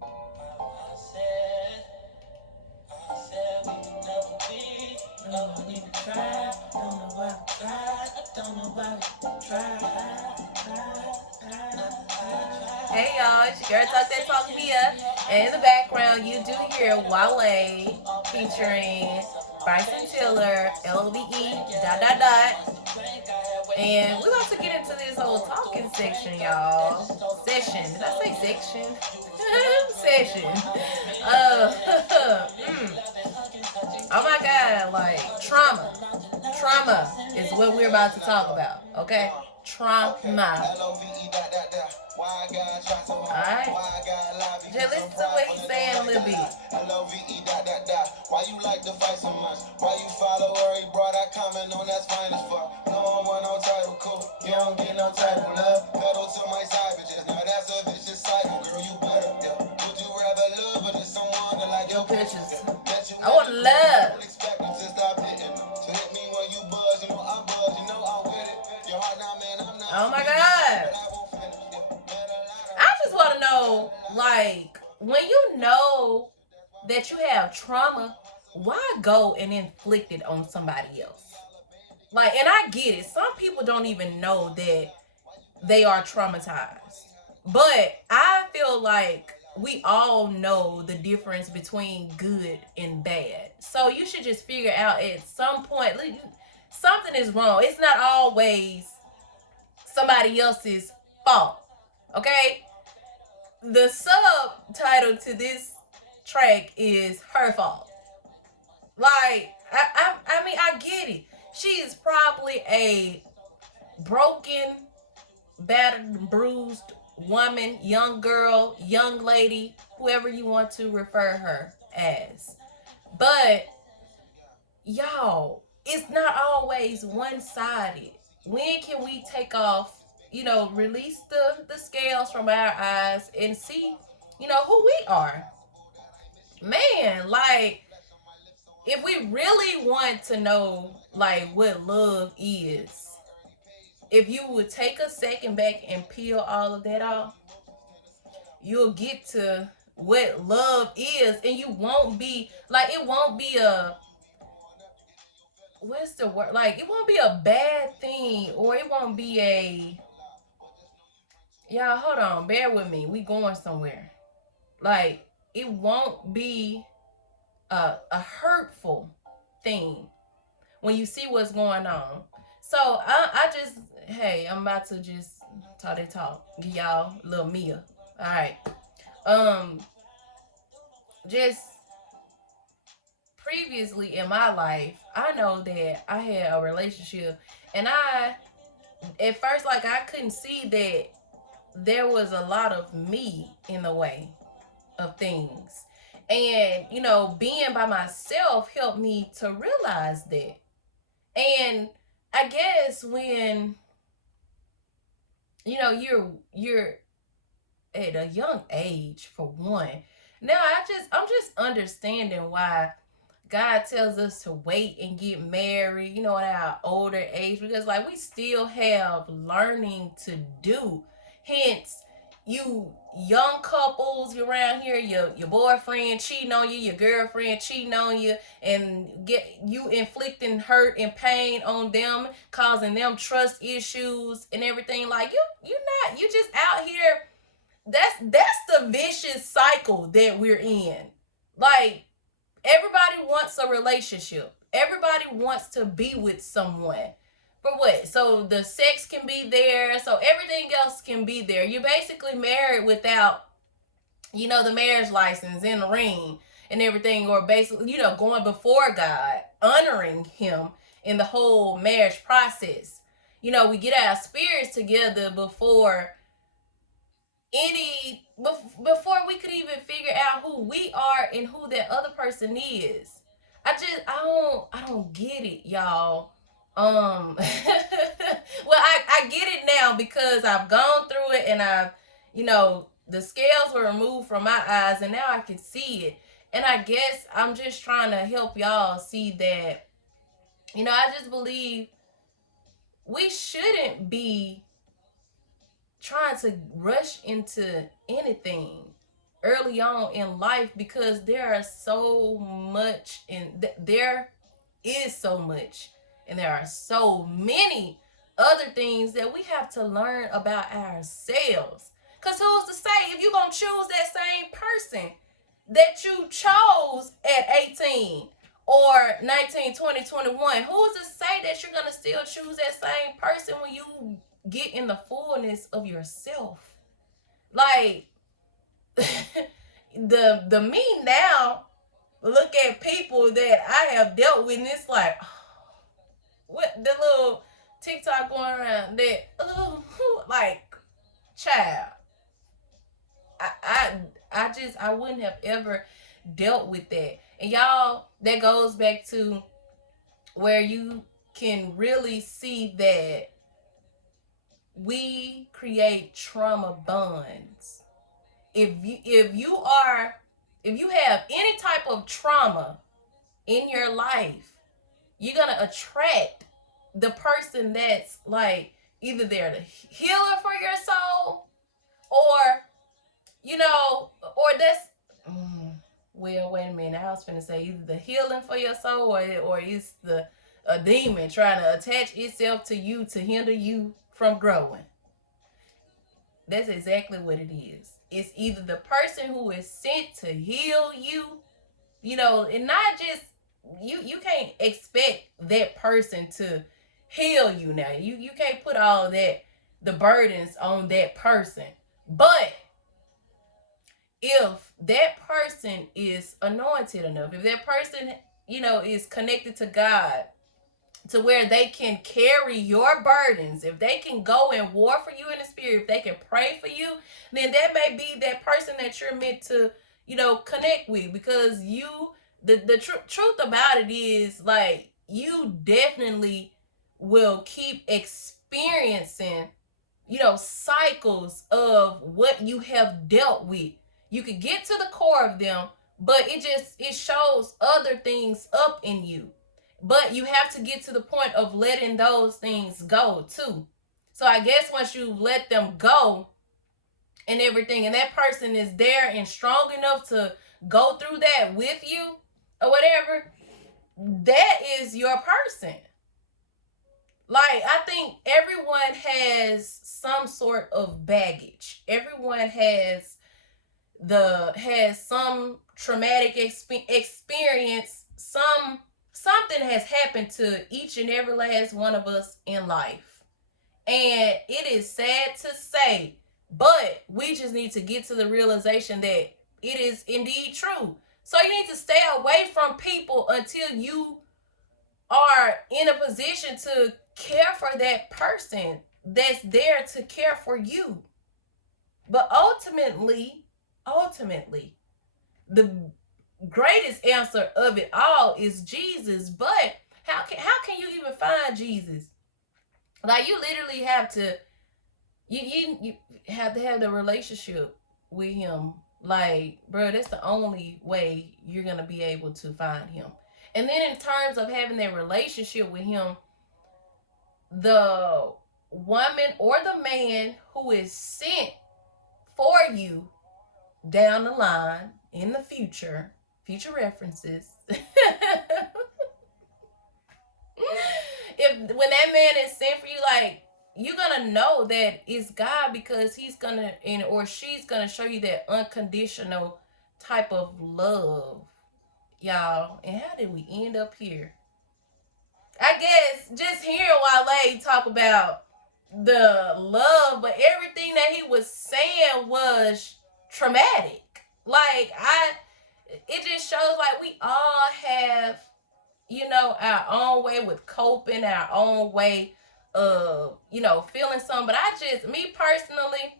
Hey y'all, it's your girl Talk That Talk Mia. And in the background, you do hear Wale featuring Bryson Tiller, LVE, dot dot dot. And we're about to get into this whole talking section, y'all. Session. Did I say section? Session. Uh, oh my God, like trauma. Trauma is what we're about to talk about, okay? Trauma. Alright? Just listen to what he's saying a little bit. Why you like to fight so much? Why you follow where he brought that comment on that's fine as fuck? No one want no title, cool. You don't get no title, love. Pedal to my side, bitches. Now that's a vicious cycle, girl. You better, yeah. Would you rather love or just someone that like your pictures? I want love. Expect them to stop hitting them. So hit me when you buzz, you know I'm buzz, you know I'm with it. Your heart now, man, I'm not. Oh my God. I just want to know, like, when you know that you have trauma, why go and inflict it on somebody else? Like, and I get it. Some people don't even know that they are traumatized. But I feel like we all know the difference between good and bad. So you should just figure out at some point something is wrong. It's not always somebody else's fault. Okay? The subtitle to this track is Her Fault. Like, I mean, I get it. She is probably a broken, battered, bruised woman, young girl, young lady, whoever you want to refer her as. But, y'all, it's not always one-sided. When can we take off, release the scales from our eyes and see, who we are? Man, like, if we really want to know, like, what love is, if you would take a second back and peel all of that off, you'll get to what love is, and you won't be, like, it won't be a, what's the word? Like, it won't be a bad thing, or it won't be a, y'all, hold on, bear with me. We going somewhere. Like, it won't be a hurtful thing when you see what's going on. So I just, hey, I'm about to just talk that talk. Give y'all a little Mia. Alright. Just previously in my life, I know that I had a relationship, and I at first, like, I couldn't see that there was a lot of me in the way of things. And, being by myself helped me to realize that. And I guess when you're at a young age, for one, now I'm just understanding why God tells us to wait and get married, at our older age, because, like, we still have learning to do. Hence, you young couples around here, your boyfriend cheating on you, your girlfriend cheating on you, and get you inflicting hurt and pain on them, causing them trust issues and everything. Like, you just out here. That's the vicious cycle that we're in. Like, everybody wants a relationship. Everybody wants to be with someone. For what? So the sex can be there. So everything else can be there. You're basically married without, the marriage license in the ring and everything. Or basically, going before God, honoring Him in the whole marriage process. We get our spirits together before we could even figure out who we are and who that other person is. I don't get it, y'all. Well, I get it now because I've gone through it, and I've, the scales were removed from my eyes, and now I can see it. And I guess I'm just trying to help y'all see that, I just believe we shouldn't be trying to rush into anything. early on in life, because there are so much there is so much, and there are so many other things that we have to learn about ourselves. Because who's to say, if you're going to choose that same person that you chose at 18 or 19, 20, 21, who's to say that you're going to still choose that same person when you get in the fullness of yourself? Like, the me now look at people that I have dealt with, and it's like, what the little TikTok going around that, like, child, I, I, I wouldn't have ever dealt with that. And y'all, that goes back to where you can really see that we create trauma bonds. If you have any type of trauma in your life, you're gonna attract the person that's like either they're the healer for your soul, or or that's well, wait a minute. I was finna say either the healing for your soul, or it's the a demon trying to attach itself to you to hinder you from growing. That's exactly what it is. It's either the person who is sent to heal you, and not just you can't expect that person to heal you now. You can't put all of that the burdens on that person. But if that person is anointed enough, if that person, is connected to God, to where they can carry your burdens, if they can go and war for you in the spirit, if they can pray for you, then that may be that person that you're meant to, connect with. Because the truth about it is, like, you definitely will keep experiencing, cycles of what you have dealt with. You could get to the core of them, but it shows other things up in you. But you have to get to the point of letting those things go too. So I guess once you let them go and everything, and that person is there and strong enough to go through that with you or whatever, that is your person. Like, I think everyone has some sort of baggage. Everyone has some traumatic experience. Something has happened to each and every last one of us in life. And it is sad to say, but we just need to get to the realization that it is indeed true. So you need to stay away from people until you are in a position to care for that person that's there to care for you. But ultimately, the greatest answer of it all is Jesus. But how can you even find Jesus? Like, you literally have to you have to have the relationship with him. Like, bro, that's the only way you're gonna be able to find him. And then in terms of having that relationship with him, the woman or the man who is sent for you down the line in the future references. If when that man is sent for you, like, you're gonna know that it's God, because he's gonna or she's gonna show you that unconditional type of love, y'all. And how did we end up here? I guess just hearing Wale talk about the love, but everything that he was saying was traumatic. Like, it just shows like we all have, our own way with coping, our own way of, feeling something. But me personally,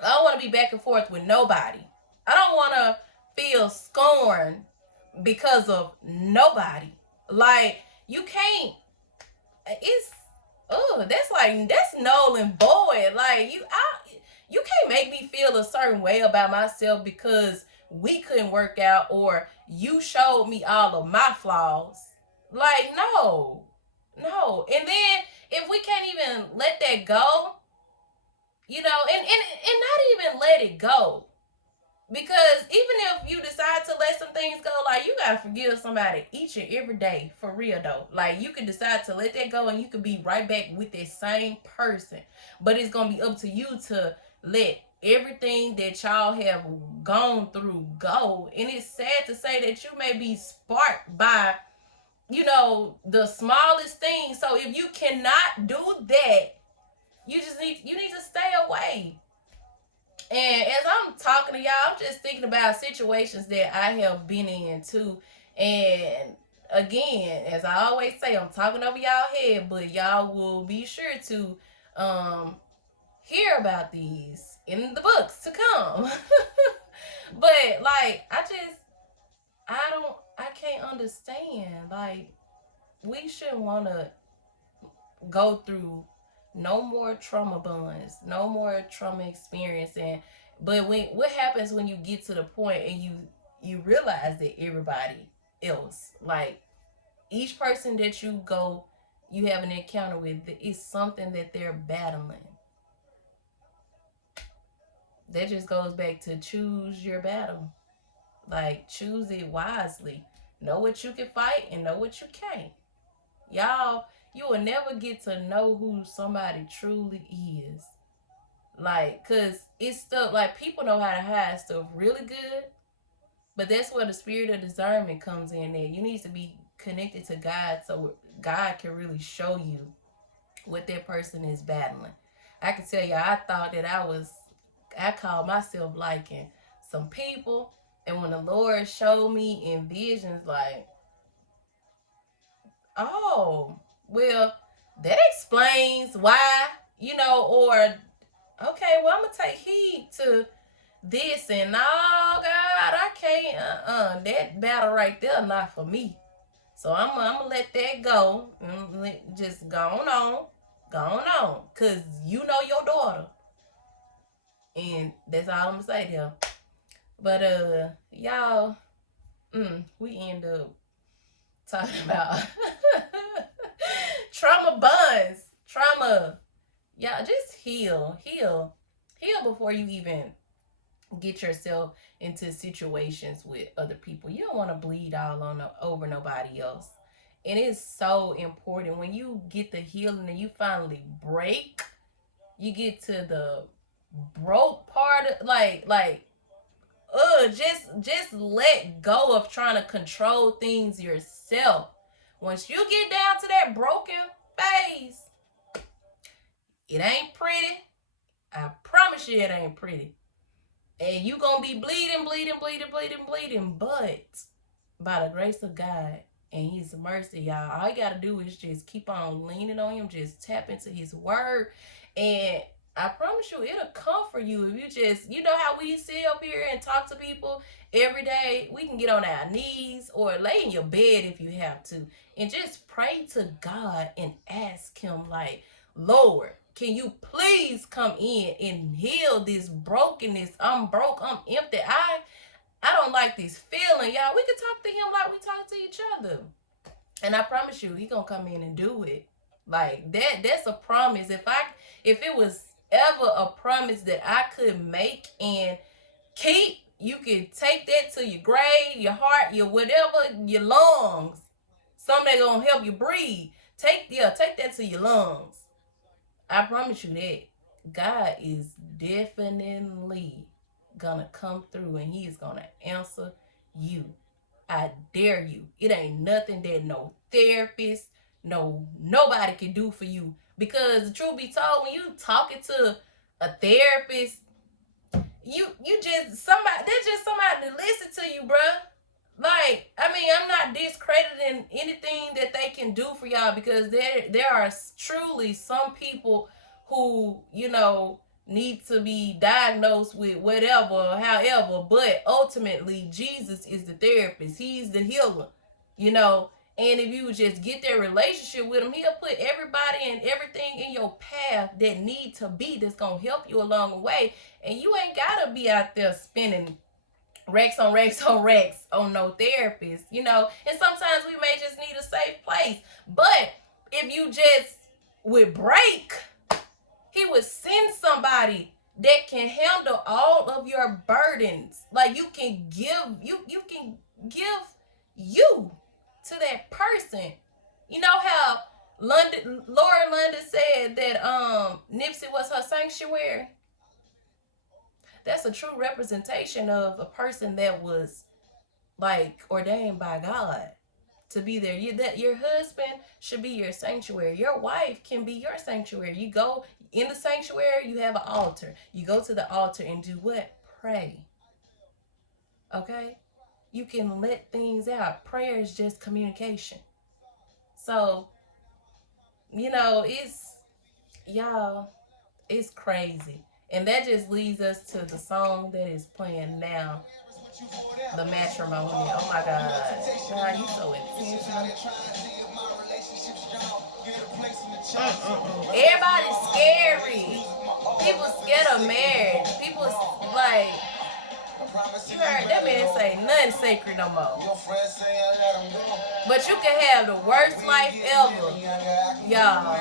I don't want to be back and forth with nobody. I don't want to feel scorned because of nobody. Like, you can't, it's, that's null and void. Like, you can't make me feel a certain way about myself because we couldn't work out, or you showed me all of my flaws. Like, no, no. And then if we can't even let that go, and not even let it go. Because even if you decide to let some things go, like you gotta forgive somebody each and every day, for real though. Like you can decide to let that go and you can be right back with that same person. But it's gonna be up to you to let everything that y'all have gone through go. And it's sad to say that you may be sparked by, the smallest thing. So if you cannot do that, you need to stay away. And as I'm talking to y'all, I'm just thinking about situations that I have been in too. And again, as I always say, I'm talking over y'all head, but y'all will be sure to um hear about these in the books to come. But like I can't understand. Like we shouldn't wanna go through no more trauma bonds, no more trauma experience. And but what happens when you get to the point and you realize that everybody else, like each person that you have an encounter with, is something that they're battling. That just goes back to choose your battle. Like choose it wisely. Know what you can fight and know what you can't. Y'all, you will never get to know who somebody truly is. Like, cause it's stuff like people know how to hide stuff really good, but that's where the spirit of discernment comes in. There, you need to be connected to God so God can really show you what that person is battling. I can tell you, I thought that I called myself liking some people, and when the Lord showed me in visions, like, oh, well, that explains why, or okay, well, I'm gonna take heed to this, and oh God, I can't, that battle right there, not for me. So I'm gonna let that go, and just go on, cause you know your daughter, and that's all I'm gonna say there. But y'all, we end up talking about trauma bonds, trauma. Yeah, just heal before you even get yourself into situations with other people. You don't want to bleed all on over nobody else. And it's so important when you get the healing and you finally break. You get to the broke part of, just let go of trying to control things yourself. Once you get down to that broken phase, it ain't pretty. I promise you it ain't pretty. And you gonna be bleeding, bleeding, bleeding, bleeding, bleeding. But by the grace of God and his mercy, y'all, all you gotta do is just keep on leaning on him, just tap into his word. And I promise you, it'll comfort you if you just, how we sit up here and talk to people every day. We can get on our knees or lay in your bed if you have to and just pray to God and ask him, like, Lord, can you please come in and heal this brokenness? I'm broke, I'm empty. I don't like this feeling, y'all. We can talk to him like we talk to each other. And I promise you, he gonna come in and do it. Like that's a promise. If it was ever a promise that I could make and keep, you can take that to your grave, your heart, your whatever, your lungs. Something that gonna help you breathe. Take that to your lungs. I promise you that God is definitely gonna come through and he is gonna answer you. I dare you. It ain't nothing that no therapist, nobody can do for you. Because the truth be told, when you talking to a therapist, you just somebody, they're just somebody to listen to you, bruh. Like, I mean, I'm not discrediting anything that they can do for y'all, because there are truly some people who, need to be diagnosed with whatever, however, but ultimately Jesus is the therapist. He's the healer, you know. And if you just get that relationship with him, he'll put everybody and everything in your path that need to be, that's gonna help you along the way. And you ain't gotta be out there spending racks on racks on racks on no therapist, And sometimes we may just need a safe place. But if you just would break, he would send somebody that can handle all of your burdens. Like you can give you can give you to that person. You know how Laura London said that Nipsey was her sanctuary. That's a true representation of a person that was like ordained by God to be there. That your husband should be your sanctuary. Your wife can be your sanctuary. You go in the sanctuary, you have an altar. You go to the altar and do what? Pray. Okay? You can let things out. Prayer is just communication. So, it's y'all, it's crazy. And that just leads us to the song that is playing now, the matrimony. Oh my God. God, you so intentional. Everybody's scary. People scared of marriage. People like, you heard that man say nothing sacred no more. But you can have the worst life ever, y'all,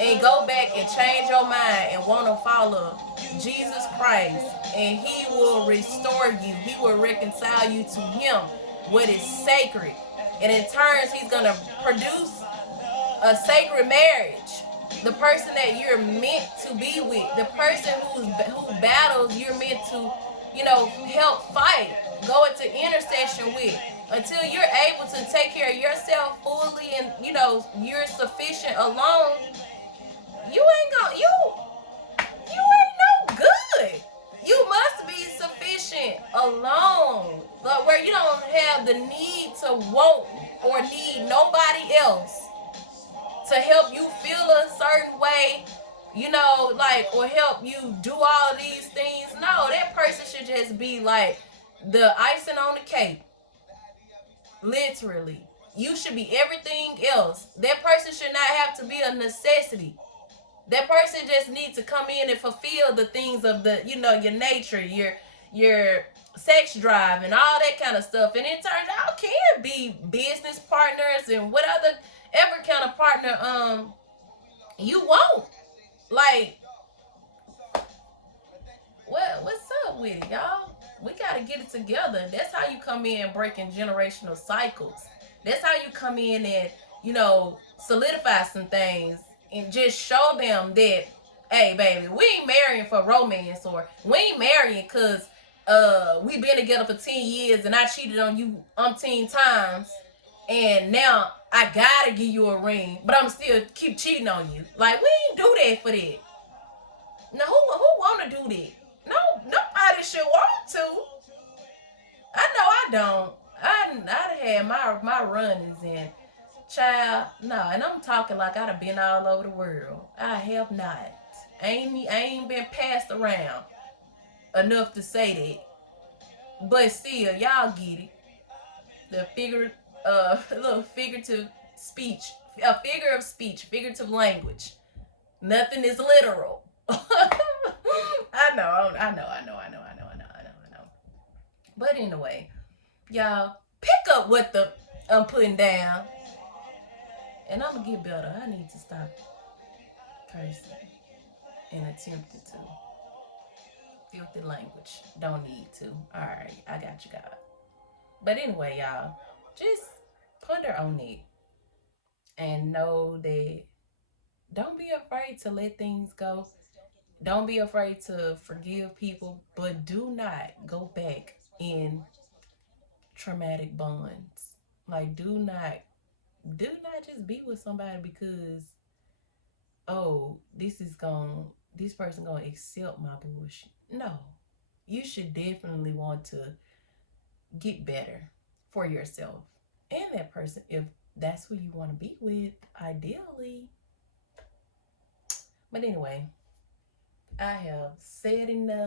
and go back and change your mind and want to follow Jesus Christ, and He will restore you. He will reconcile you to Him, what is sacred, and in turns He's gonna produce a sacred marriage. The person that you're meant to be with, the person who battles you're meant to, help fight, go into intercession with, until you're able to take care of yourself fully, and you're sufficient alone. You ain't no good. You must be sufficient alone, but where you don't have the need to want or need nobody else to help you feel a certain way, or help you do all of these things. No, that person should just be like the icing on the cake. Literally. You should be everything else. That person should not have to be a necessity. That person just needs to come in and fulfill the things of your nature, your sex drive and all that kind of stuff. And it turns out can be business partners and what other ever kind of partner you want. Like, what's up with it, y'all? We gotta get it together. That's how you come in breaking generational cycles. That's how you come in and solidify some things and just show them that, hey, baby, we ain't marrying for romance, or we ain't marrying because we been together for 10 years and I cheated on you umpteen times, and now I gotta give you a ring, but I'm still keep cheating on you. Like, we ain't do that for that. Now, who wanna do that? No, nobody should want to. I know I don't. I had my runnings, and child, no, and I'm talking like I'd have been all over the world. I have not. I ain't been passed around enough to say that. But still, y'all get it. The little figurative speech, a figure of speech, figurative language. Nothing is literal. I know. But anyway, y'all pick up what I'm putting down, and I'm gonna get better. I need to stop cursing and attempting to. Filthy language. Don't need to. Alright, I got you, God. But anyway, y'all, just ponder on it and know that don't be afraid to let things go. Don't be afraid to forgive people, but do not go back in traumatic bonds. Like, do not just be with somebody because, oh, this person gonna accept my bullshit. No, you should definitely want to get better for yourself and that person if that's who you want to be with, ideally. But anyway, I have said enough.